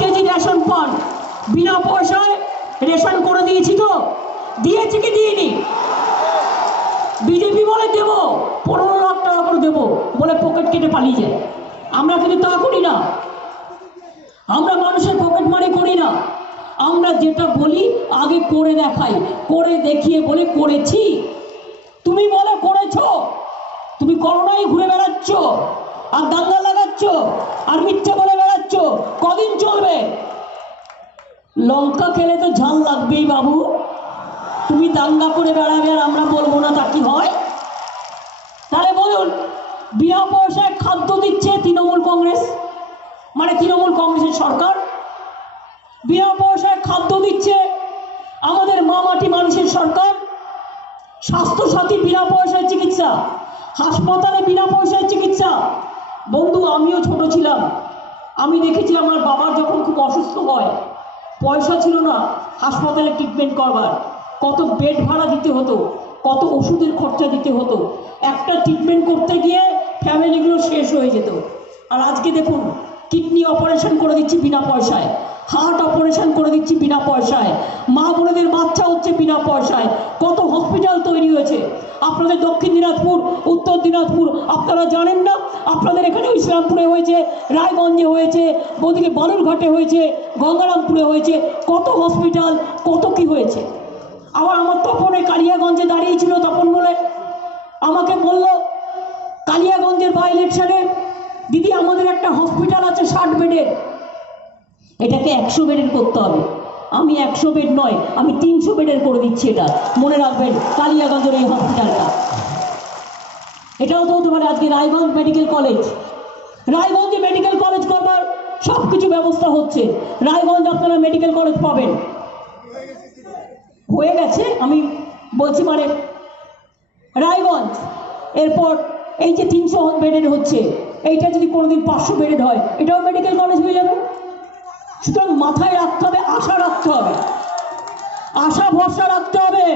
KG ration পান, বিনা পয়সায় ration করে দিয়েছি তো? দিয়েছি কি দিইনি? বিজেপি বলে দেব 15 লাখ টাকা করে দেবো বলে পকেট কেটে পালিয়ে যায়। আমরা কিন্তু তা করি না, আমরা মানুষের পকেট মারি করি না। আমরা যেটা বলি আগে করে দেখাই, করে দেখিয়ে বলে করেছি। তুমি বলে করেছ, তুমি করোনায় ঘুরে বেড়াচ্ছ আর দাঙ্গা লাগাচ্ছ আর মিথ্যে বলে বেড়াচ্ছ, কদিন চলবে? লঙ্কা খেলে তো ঝাল লাগবেই বাবু। তুমি দাঙ্গা করে বেড়াবে আর আমরা বলবো না, তা কি হয়? তাহলে বলুন, বিনা পয়সায় খাদ্য দিচ্ছে তৃণমূল কংগ্রেস, মানে তৃণমূল কংগ্রেসের সরকার। বিনা পয়সায় খাদ্য দিচ্ছে আমাদের মামাটি মানুষের সরকার। স্বাস্থ্যসাথী বিনা পয়সায় চিকিৎসা, হাসপাতালে বিনা পয়সায় চিকিৎসা। বন্ধু, আমিও ছোট ছিলাম, আমি দেখেছি আমার বাবার যখন খুব অসুস্থ হয়, পয়সা ছিল না হাসপাতালে ট্রিটমেন্ট করবার, কত বেড ভাড়া দিতে হতো, কত ওষুধের খরচা দিতে হতো। একটা ট্রিটমেন্ট করতে গিয়ে ফ্যামিলিগুলো শেষ হয়ে যেত। আর আজকে দেখুন, কিডনি অপারেশন করে দিচ্ছি বিনা পয়সায়, হার্ট অপারেশন করে দিচ্ছি বিনা পয়সায়, মা বোনেদের বাচ্চা হচ্ছে বিনা পয়সায়। কত হসপিটাল তৈরি হয়েছে আপনাদের দক্ষিণ দিনাজপুর, উত্তর দিনাজপুর, আপনারা জানেন না? আপনাদের এখানে ইসলামপুরে হয়েছে, রায়গঞ্জে হয়েছে, ওদিকে বালুরঘাটে হয়েছে, গঙ্গারামপুরে হয়েছে, কত হসপিটাল, কত কি হয়েছে। আবার আমার তপনে কালিয়াগঞ্জে দাঁড়িয়েছিল, তপন বলে আমাকে বলল কালিয়াগঞ্জের বাই ইলেকশনে, দিদি আমাদের একটা হসপিটাল আছে 60 বেডের, এটাকে 100 বেডের করতে হবে। আমি 100 বেড নয়, আমি 300 বেডের করে দিচ্ছি। এটা মনে রাখবেন, কালিয়াগঞ্জের এই হসপিটালটা। এটাও তো হতে পারে আজকে রায়গঞ্জ মেডিকেল কলেজ, রায়গঞ্জে মেডিকেল কলেজ করবার সব কিছু ব্যবস্থা হচ্ছে। রায়গঞ্জ আপনারা মেডিকেল কলেজ পাবেন, হয়ে গেছে। আমি বলছি মানে রায়গঞ্জ, এরপর এই যে 300 বেডের হচ্ছে, এইটা যদি কোনোদিন 500 বেডের হয়, এটাও মেডিকেল কলেজ হয়ে যাবে। সুতরাং মাথায় রাখতে হবে, আশা রাখতে হবে, আশা ভরসা রাখতে হবে।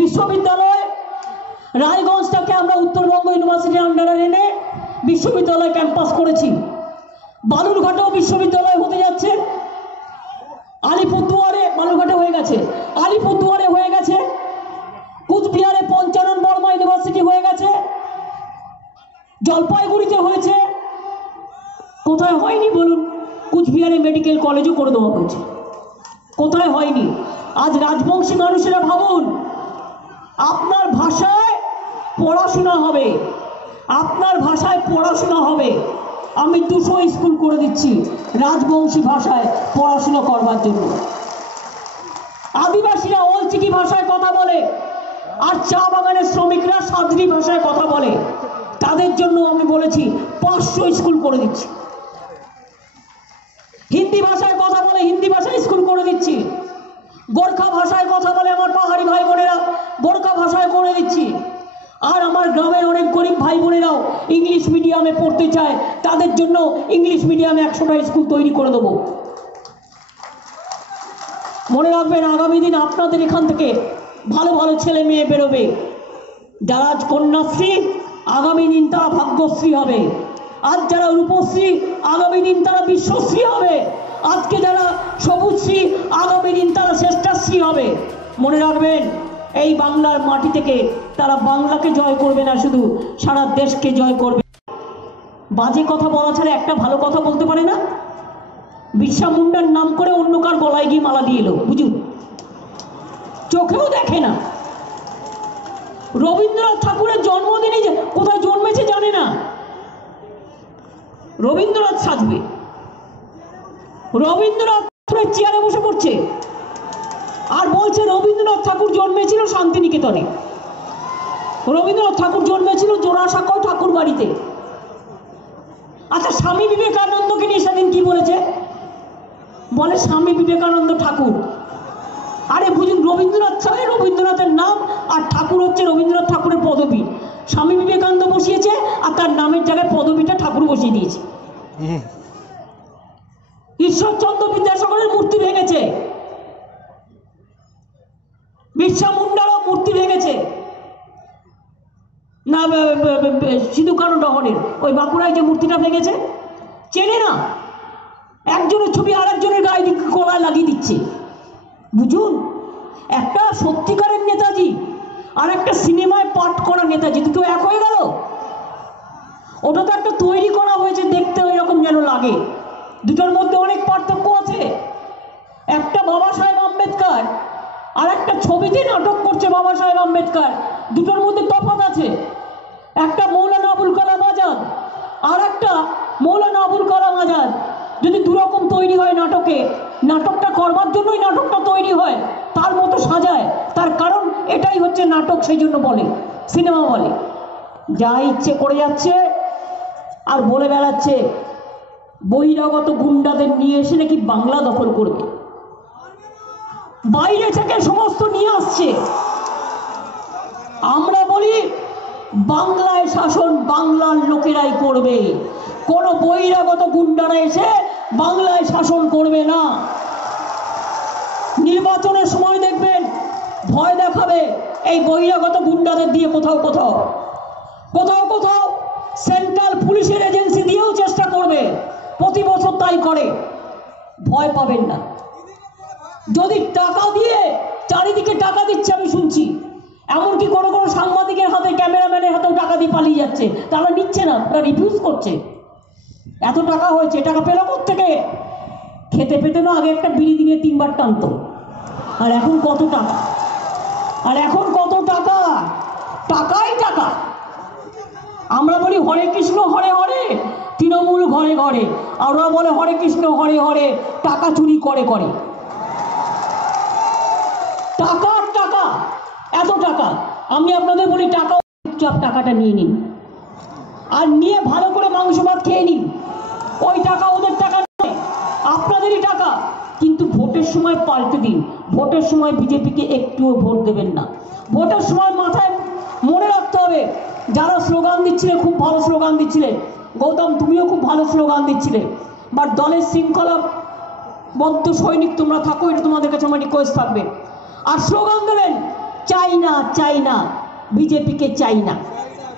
বিশ্ববিদ্যালয় রায়গঞ্জটাকে আমরা উত্তরবঙ্গ ইউনিভার্সিটির আন্ডারে এনে বিশ্ববিদ্যালয় ক্যাম্পাস করেছি। বালুরঘাটেও বিশ্ববিদ্যালয় হতে যাচ্ছে, আলিপুরদুয়ারে, বালুরঘাটে হয়ে গেছে, আলিপুরদুয়ারে হয়ে গেছে, কুচবিহারে পঞ্চানন বর্মা ইউনিভার্সিটি হয়ে গেছে, জলপাইগুড়িতে হয়েছে। কোথায় হয়নি বলুন? কুচবিহারে মেডিকেল কলেজও করে দেওয়া হয়েছে, কোথায় হয়নি? আজ রাজবংশী মানুষেরা ভাবুন, আপনার ভাষায় পড়াশোনা হবে, আপনার ভাষায় পড়াশোনা হবে। আমি 200 স্কুল করে দিচ্ছি রাজবংশী ভাষায় পড়াশোনা করবার জন্য। আদিবাসীরা অলচিকি ভাষায় কথা বলে, আর চা বাগানের শ্রমিকরা সাদ্রি ভাষায় কথা বলে, তাদের জন্য আমি বলেছি 500 স্কুল করে দিচ্ছি। হিন্দি ভাষায় কথা বলে, হিন্দি ভাষায় স্কুল করে দিচ্ছি। গোর্খা ভাষায় কথা বলে আমার পাহাড়ি ভাই বোনেরা, গোর্খা ভাষায় করে দিচ্ছি। আর আমার গ্রামের অনেক গরিব ভাই বোনেরাও ইংলিশ মিডিয়ামে পড়তে চায়, তাদের জন্য ইংলিশ মিডিয়ামে 100টা স্কুল তৈরি করে দেবো। মনে রাখবেন, আগামী দিন আপনাদের এখান থেকে ভালো ভালো ছেলে মেয়ে বেরোবে। যারা আজ কন্যাশ্রী, আগামী দিন তারা ভাগ্যশ্রী হবে। আজ যারা রূপশ্রী, আগামী দিন তারা বিশ্বশ্রী হবে। আজকে যারা সবুজশ্রী, আগামী দিন তারা শ্রেষ্ঠাশ্রী হবে। মনে রাখবেন, এই বাংলার মাটি থেকে তারা বাংলাকে জয় করবে না, শুধু সারা দেশকে জয় করবে। বাজে কথা বলা ছাড়া একটা ভালো কথা বলতে পারে না। বিরসা মুন্ডার নাম করে অন্য কার গলায় গিয়ে মালা দিয়ে এলো, বুঝুন, চোখেও দেখে না। রবীন্দ্রনাথ ঠাকুরের জন্মদিনে কোথায় জন্মেছে জানে না, রবীন্দ্রনাথ সাজবে, রবীন্দ্রনাথ ঠাকুরের চেয়ারে বসে পড়ছে আর বলছে রবীন্দ্রনাথ ঠাকুর জন্মেছিল শান্তিনিকেতনে, রবীন্দ্রনাথ ঠাকুর জন্মেছিল জোড়াসাঁকোয় ঠাকুর বাড়িতে। আচ্ছা, স্বামী বিবেকানন্দকে নিয়ে সেদিন কি বলেছে? বলে স্বামী বিবেকানন্দ ঠাকুর। আরে বুঝুন, রবীন্দ্রনাথ ছাড়া রবীন্দ্রনাথের নাম, আর ঠাকুর হচ্ছে রবীন্দ্রনাথ ঠাকুরের পদবী। স্বামী বিবেকানন্দ বসিয়েছে আর তার নামের জায়গায় পদবীটা ঠাকুর বসিয়ে দিয়েছে। ঈশ্বরচন্দ্র বিদ্যাসাগরের মূর্তি ভেঙেছে, বিরসা মুন্ডারও মূর্তি ভেঙেছে না, সিধু কানু ডহনের ওই বাঁকুড়ায় যে মূর্তিটা ভেঙেছে, চেনে না। একজনের ছবি আরেকজনের গায়ে গলায় লাগিয়ে দিচ্ছে। বুঝুন, একটা সত্যিকারের নেতাজি আর একটা সিনেমায় পাঠ করা নেতাজি, দুটো এক হয়ে গেল। ওটা তো একটা তৈরি করা হয়েছে, দেখতে ওই রকম যেন লাগে। দুটোর মধ্যে অনেক পার্থক্য আছে। একটা বাবা সাহেব আম্বেদকর আর একটা ছবিতে নাটক করছে বাবা সাহেব আম্বেদকর, দুটোর মধ্যে তফাৎ আছে। একটা মৌলানা আবুল কালাম আজাদ আর একটা মৌলানা আবুল কালাম আজাদ যদি দুরকম তৈরি হয় নাটকে, নাটকটা করবার জন্যই নাটকটা তৈরি হয়, তার মতো সাজায়। তার কারণ এটাই হচ্ছে নাটক, সেই জন্য বলে সিনেমা বলে। যা ইচ্ছে করে যাচ্ছে আর বলে বেড়াচ্ছে বহিরাগত গুন্ডাদের নিয়ে এসে নাকি বাংলা দখল করবে। বাইরে থেকে সমস্ত নিয়ে আসছে। আমরা বলি বাংলায় শাসন বাংলার লোকেরাই করবে, কোনো বহিরাগত গুন্ডারা এসে বাংলায় শাসন করবে না। নির্বাচনের সময় দেখবেন ভয় দেখাবে এই বহিরাগত গুন্ডাদের দিয়ে, কোথাও কোথাও কোথাও কোথাও সেন্ট্রাল পুলিশের এজেন্সি দিয়েও চেষ্টা করবে, প্রতি বছর তাই করে। ভয় পাবেন না। যদি টাকা দিয়ে, চারিদিকে টাকা দিচ্ছে আমি শুনছি, এমনকি কোনো কোনো সাংবাদিকের হাতে, ক্যামেরাম্যানের হাতেও টাকা দিয়ে পালিয়ে যাচ্ছে। তারা নিচ্ছে না, তারা রিফিউজ করছে। এত টাকা হয়েছে, টাকা পেল কোত্থেকে? খেতে পেতে না আগে একটা বিড়ি দিনে 3 বার টানতো, আর এখন কত টাকা, আর এখন কত টাকা, টাকাই টাকা। আমরা বলি হরে কৃষ্ণ হরে হরে, তৃণমূল ঘরে ঘরে, আর ওরা বলে হরে কৃষ্ণ হরে হরে, টাকা চুরি করে করে। টাকা টাকা, এত টাকা। আমি আপনাদের বলি টাকা, চুপচাপ টাকাটা নিয়ে নিন, আর নিয়ে ভালো করে মাংস ভাত খেয়ে নিন। ওই টাকা ওদের টাকা নয়, আপনাদেরই টাকা। কিন্তু ভোটের সময় পাল্টে দিন। ভোটের সময় বিজেপিকে একটুও ভোট দেবেন না। ভোটের সময় মাথায় মনে রাখতে হবে, যারা স্লোগান দিচ্ছিলে, খুব ভালো স্লোগান দিচ্ছিলে, গৌতম তুমিও খুব ভালো স্লোগান দিচ্ছিলে, বাট দলের শৃঙ্খলা বদ্ধ সৈনিক তোমরা থাকো, এটা তোমাদের কাছে আমার রিকোয়েস্ট থাকবে। আর স্লোগান দেবেন চাই না চাই না, বিজেপিকে চাই না,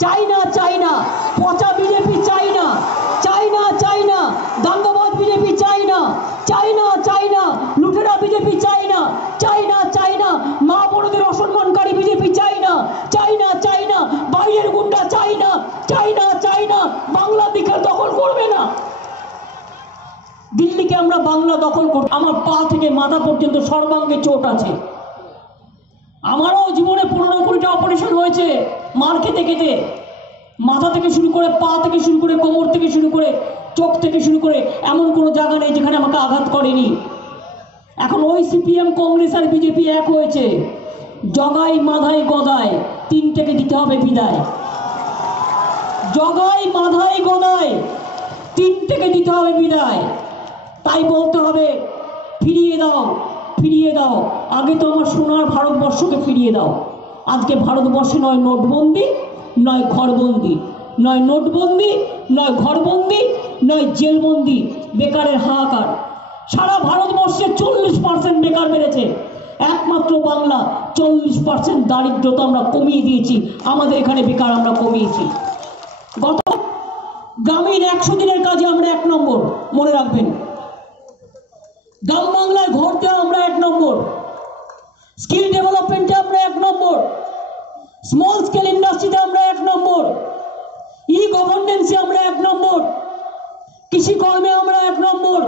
চাই না চাই না, পচা বিজেপি চাই না, চাই না চাই না, দাঙ্গাবাজ বিজেপি চাই না, চাই না চাই না, লুটেরা বিজেপি চাই না, চাই না চাই না, মা বোনদের অসম্মানকারী বিজেপি চাই না, চাই না চাই না, বাইরের গুন্ডা চাই না, চাই না চাই না, বাংলা দিকে দখল করবে না। দিল্লিকে আমরা বাংলা দখল করব। আমার পা থেকে মাথা পর্যন্ত সর্বাঙ্গে চোট আছে। আমারও জীবনে 15-20টা অপারেশন হয়েছে, মার খেতে খেতে। মাথা থেকে শুরু করে, পা থেকে শুরু করে, কোমর থেকে শুরু করে, চোখ থেকে শুরু করে, এমন কোনো জায়গা নেই যেখানে আমাকে আঘাত করেনি। এখন ওই সিপিএম, কংগ্রেস আর বিজেপি এক হয়েছে। জগাই মাধাই গদায়, তিনটেকে দিতে হবে বিদায়। জগাই মাধাই গদায়, তিনটেকে দিতে হবে বিদায়। তাই বলতে হবে ফিরিয়ে দাও, ফিরিয়ে দাও। আগে তো আমার সোনার ভারতবর্ষকে ফিরিয়ে দাও। আজকে ভারতবর্ষে নয় নোটবন্দি, নয় ঘরবন্দি, নয় নোটবন্দি, নয় ঘরবন্দি, নয় জেলবন্দি, বেকারের হাহাকার। সারা ভারতবর্ষে 40% বেকার বেড়েছে, একমাত্র বাংলা 40% দারিদ্রতা আমরা কমিয়ে দিয়েছি। আমাদের এখানে বেকার আমরা কমিয়েছি। গত গ্রামীণ 100 দিনের কাজে আমরা 1 নম্বর, মনে রাখবেন। গ্রাম বাংলায় ঘর দেওয়া আমরা 1 নম্বর, স্কিল ডেভেলপমেন্টে আমরা 1 নম্বর, স্মল স্কেল ইন্ডাস্ট্রিতে আমরা 1 নম্বর, ই গভর্নেন্সে আমরা 1 নম্বর, কৃষি কর্মে আমরা 1 নম্বর।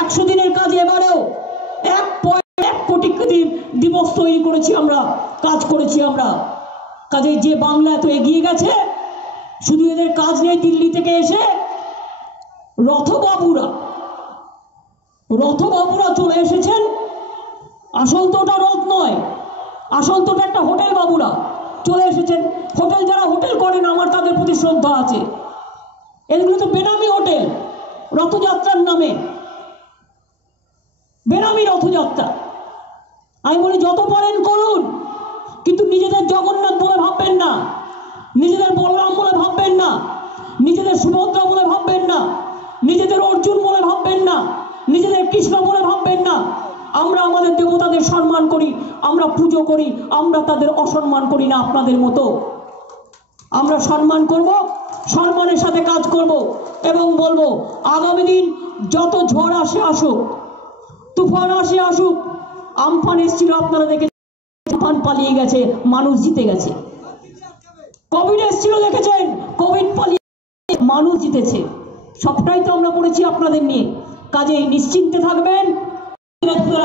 100 দিনের কাজে এবারেও 1 কোটি দিবস তৈরি করেছি আমরা, কাজ করেছি আমরা। কাজে যে বাংলা এত এগিয়ে গেছে, শুধু এদের কাজ নেই। দিল্লি থেকে এসে রথবাবুরা চলে এসেছেন। আসল তো ওটা রথ নয়, আসল তো একটা হোটেল বাবুরা চলে এসেছেন। হোটেল, যারা হোটেল করেন আমার তাদের প্রতি শ্রদ্ধা আছে। এগুলো তো বেনামি হোটেল, রথযাত্রার নামে বেনামি রথযাত্রা। আমি বলি যত পারেন করুন, কিন্তু নিজেদের জগন্নাথ বলে ভাববেন না, নিজেদের বলরাম বলে ভাববেন না, নিজেদের সুভদ্রা বলে ভাববেন না, নিজেদের অর্জুন বলে ভাববেন না, নিজেদের কৃষ্ণ বলে ভাববেন না। আমরা আমাদের দেবতাদের সম্মান করি, আমরা পুজো করি, আমরা তাদের অসম্মান করি না আপনাদের মতো। আমরা সম্মান করব, সম্মানের সাথে কাজ করব। এবং বলবো আগামী দিন যত ঝড় আসে আসুক, তুফান আসে আসুক, আমফান এসেছিল আপনারা দেখেছেন, তুফান পালিয়ে গেছে, মানুষ জিতে গেছে। কোভিড এসেছিল দেখেছেন, কোভিড পালিয়ে মানুষ জিতেছে। সবটাই তো আমরা করেছি আপনাদের নিয়ে। কাজেই নিশ্চিন্তে থাকবেন।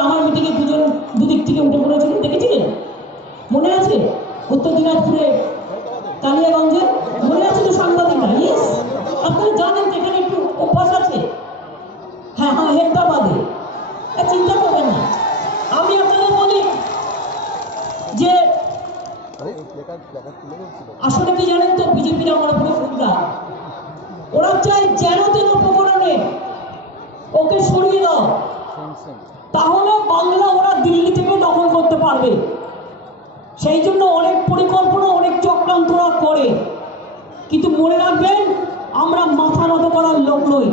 আমার মিটিংয়ে দুদিক থেকে উঠে পড়েছিলেন, দেখেছিলেন? মনে আছে? উত্তর দিনাজপুরে কালিয়াগঞ্জে মনে আছে তো সাংবাদিকরা? ইয়েস, আপনারা জানেন তো, এখানে একটু অভ্যাস আছে। হ্যাঁ হ্যাঁ, হেদ্দাবাদে। চিন্তা করবেন না। আমি আপনাদের বলি যে আসলে কি জানেন তো, বিজেপির আমার উপরে ফুটলা, ওরা চায় যেন তেন প্রকরণে ওকে সরিয়ে দাও, তাহলে বাংলা ওরা দিল্লি থেকে দখল করতে পারবে। সেই জন্য অনেক পরিকল্পনা, অনেক চক্রান্তরা করে। কিন্তু মনে রাখবেন, আমরা মাথা নত করার লোক নই।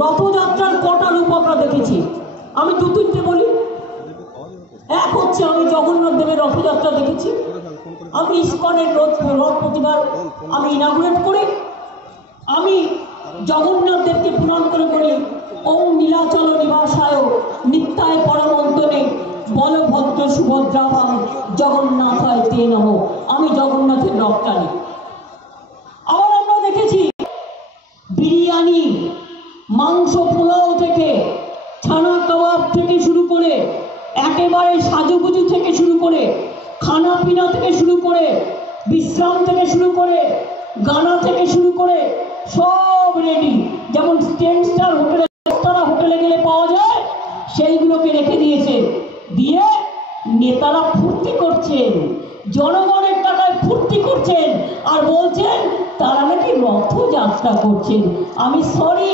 রথযাত্রার কটা রূপ আমরা দেখেছি, আমি দু তিনটে বলি। এক হচ্ছে, আমি জগন্নাথ দেবের রথযাত্রা দেখেছি। আমি ইস্কনের রথ প্রতিবার আমি ইনাগুরেট করি। আমি জগন্নাথ দেবকে প্রণাম করে বলি, ওম নীলাচল নিবাসায় নিত্যায় পরমন্তনে বলভদ্র সুভদ্রাভাং জগন্নাথায় তে নমঃ। আমি জগন্নাথের রথ টানি। আবার আমরা দেখেছি বিরিয়ানি, মাংস পোলাও থেকে, ছানা কাবাব থেকে শুরু করে, একেবারে সাজুগুজু থেকে শুরু করে, খানা পিনা থেকে শুরু করে, বিশ্রাম থেকে শুরু করে, গানা থেকে শুরু করে সব রেডি। যেমন 10 স্টার হোটেলে, তারা হোটেলে গেলে পাওয়া যায়, সেইগুলোকে রেখে দিয়েছে। দিয়ে নেতারা ফুর্তি করছেন, জনগণের টাকায় ফুর্তি করছেন, আর বলছেন তারা নাকি রথযাত্রা করছেন। আমি সরি,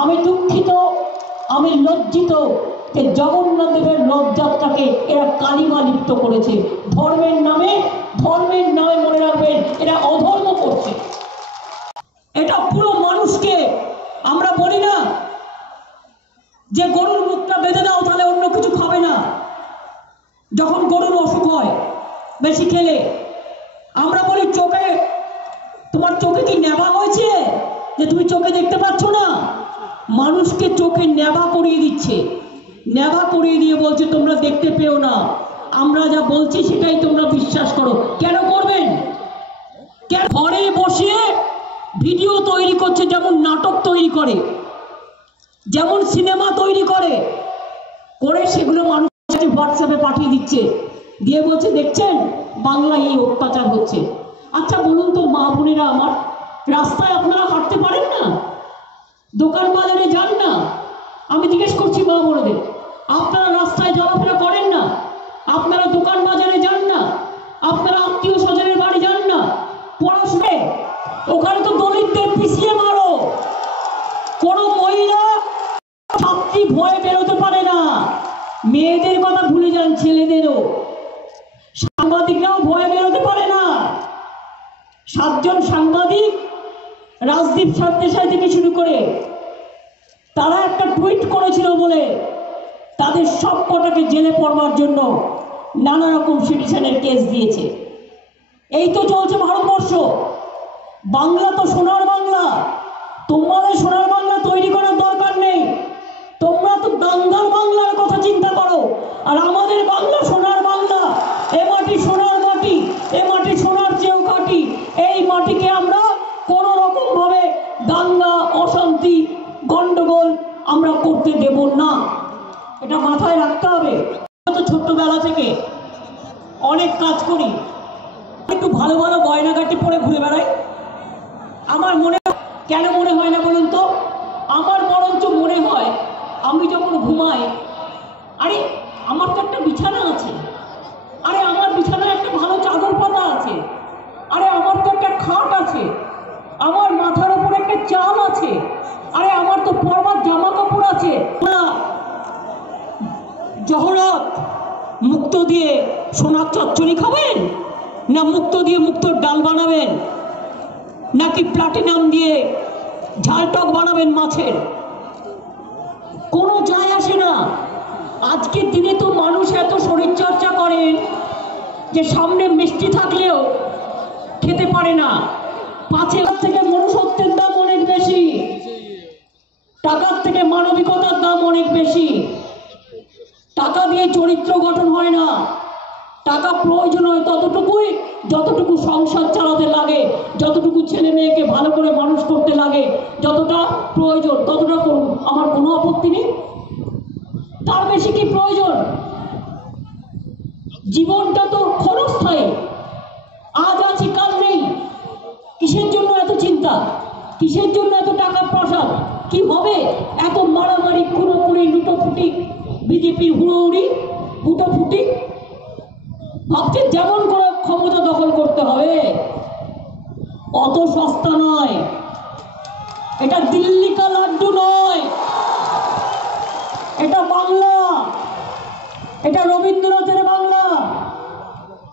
আমি দুঃখিত, আমি লজ্জিত যে জগন্নাথ দেবের রথযাত্রাকে এরা কালিমা লিপ্ত করেছে। ধর্মের নামে মনে রাখবেন, এরা অধর্ম করছে। এটা পুরো মানুষকে, আমরা বলি না যে গরুর মুখটা বেঁধে দাও তাহলে অন্য কিছু খাবে না। যখন গরুর অসুখ হয় বেশি খেলে, আমরা বলি চোখে, তোমার চোখে কি নেবা হয়েছে যে তুমি চোখে দেখতে পাচ্ছ না? মানুষকে চোখে নেবা করিয়ে দিচ্ছে, নেবা করিয়ে দিয়ে বলছে তোমরা দেখতে পেও না, আমরা যা বলছি সেটাই তোমরা বিশ্বাস করো। কেন করবেন? ঘরে বসে ভিডিও তৈরি করছে, যেমন নাটক তৈরি করে, যেমন সিনেমা তৈরি করে, সেগুলো মানুষ হোয়াটসঅ্যাপে পাঠিয়ে দিচ্ছে, দিয়ে বলছে দেখছেন বাংলায় এই অত্যাচার হচ্ছে। আচ্ছা বলুন তো মা বোনেরা আমার, রাস্তায় আপনারা হাঁটতে পারেন না? দোকান বাজারে যান না? আমি জিজ্ঞেস করছি মা বোনদের, আপনারা রাস্তায় চলাফেরা করেন না? আপনারা দোকান বাজারে যান না? আপনারা আত্মীয় স্বজনের বাড়ি যান না? পড়াশোনা, ওখানে তো দলিতদের পিছিয়ে মারো। কোনো মহিলা ছাত্রী ভয়ে বেরোতে পারে না। মেয়েদের কথা ভুলে যান, ছেলেদেরও। সাংবাদিকরাও ভয়ে বেরোতে পারে না। 7 জন সাংবাদিক, রাজদীপ সরদেশাই থেকে শুরু করে, তারা একটা টুইট করেছিল বলে তাদের সব কটাকে জেলে পড়বার জন্য নানা রকম সিটিজেনের কেস দিয়েছে। এই তো চলছে ভারতবর্ষ। বাংলা তো সোনার বাংলা, তোমাদের সোনার বাংলা তৈরি করার দরকার নেই। তোমরা তো দাঙ্গার বাংলার কথা চিন্তা করো, আর আমাদের বাংলা সোনার বাংলা। এ মাটি সোনার মাটি, এ মাটি সোনার চেয়েও কাটি। এই মাটিকে আমরা কোনো রকম ভাবে দাঙ্গা, অশান্তি, গন্ডগোল আমরা করতে দেব না। এটা মাথায় রাখতে হবে। তো ছোট্টবেলা থেকে অনেক কাজ করি, একটু ভালো ভালো গয়নাগাটি পরে ঘুরে বেড়াই। আমার মনে কেন মনে হয় না বলুন তো? আমার বরঞ্চ মনে হয় আমি যখন ঘুমাই, আরে আমার তো একটা বিছানা আছে, আরে আমার বিছানায় একটা ভালো চাদর পাতা আছে, আরে আমার তো একটা খাট আছে, আমার মাথার উপর একটা চাল আছে, আরে আমার তো পরবার জামা কাপড় আছে। জহরত মুক্ত দিয়ে সোনার চচ্চড়ি খাবেন, না মুক্ত দিয়ে মুক্তোর ডাল বানাবেন, নাকি প্লাটিনাম দিয়ে ঝালটক বানাবেন মাছের? কোনো যায় আসে না। আজকের দিনে তো মানুষ এত শরীর চর্চা করেন যে সামনে মিষ্টি থাকলেও খেতে পারে না। 5 থেকে মানুষ টাকার থেকে মানবিকতার দাম অনেক বেশি। টাকা দিয়ে চরিত্র গঠন হয় না। টাকা প্রয়োজন হয় ততটুকুই যতটুকু সংসার চালাতে লাগে, যতটুকু ছেলে মেয়েকে ভালো করে মানুষ করতে লাগে, যতটা প্রয়োজন ততটা করুন, আমার কোনো আপত্তি নেই। তার বেশি কি প্রয়োজন? জীবনটা তো ক্ষণস্থায়ী, আজ আছি কাল নেই। কিসের জন্য এত চিন্তা? কিসের জন্য এত টাকা প্রসাদ? কি হবে? এত মারামারি, খুনোখুনি, লুটোপুটি, বিজেপির হুড়োহুড়ি, ফুটোফুটি। ভাবছে যেমন করে ক্ষমতা দখল করতে হবে, অত সস্তা নয়। এটা দিল্লি কা লাড্ডু নয়, এটা বাংলা, এটা রবীন্দ্রনাথের বাংলা,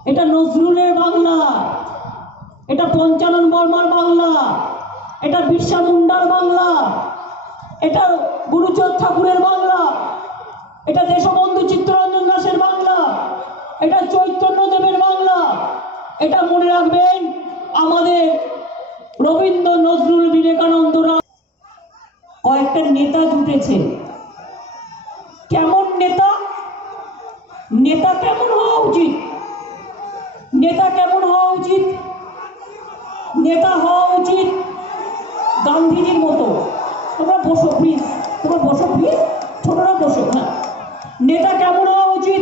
এটা নজরুলের বাংলা, এটা পঞ্চানন বর্মার বাংলা, এটা বিরসা মুন্ডার বাংলা, এটা গুরুচাঁদ ঠাকুরের বাংলা, এটা দেশবন্ধু চিত্তরঞ্জন দাসের বাংলা, এটা চৈতন্যদেবের বাংলা। এটা মনে রাখবেন, আমাদের রবীন্দ্র, নজরুল, বিবেকানন্দরা। কয়েকটা নেতা জুটেছে। কেমন নেতা? নেতা কেমন হওয়া উচিত? নেতা কেমন হওয়া উচিত? নেতা হওয়া উচিত গান্ধীজির মতো। তোমরা বসো প্লিজ, তোমরা বসো প্লিজ, ছোটরা বসো। হ্যাঁ, নেতা কেমন হওয়া উচিত?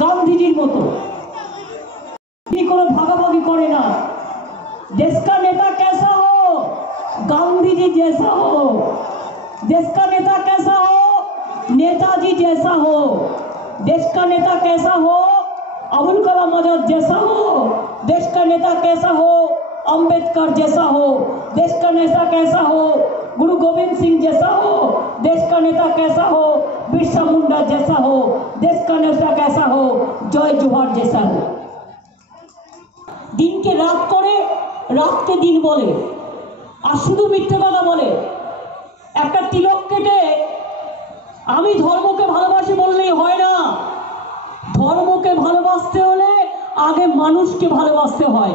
গান্ধীজির মতো। তিনি কোনো ভাগাভাগি করে না। देश का नेता कैसा हो? गांधी जी जैसा हो। देश का नेता कैसा हो? नेताजी जैसा हो। देश का नेता कैसा हो? अबुल कलाम आजाद जैसा हो। देश का नेता कैसा हो? अंबेडकर जैसा हो। देश का नेता कैसा हो? गुरु गोविंद सिंह जैसा हो। देश का नेता कैसा हो? बिरसा मुंडा जैसा हो। देश का नेता कैसा हो? जय जोहार जैसा हो। दिन के रात करे, रात के दिन बोले, আর শুধু মিথ্যে কথা বলে। একটা তিলক কেটে আমি ধর্মকে ভালোবাসি বললেই হয় না। ধর্মকে ভালোবাসতে হলে আগে মানুষকে ভালোবাসতে হয়।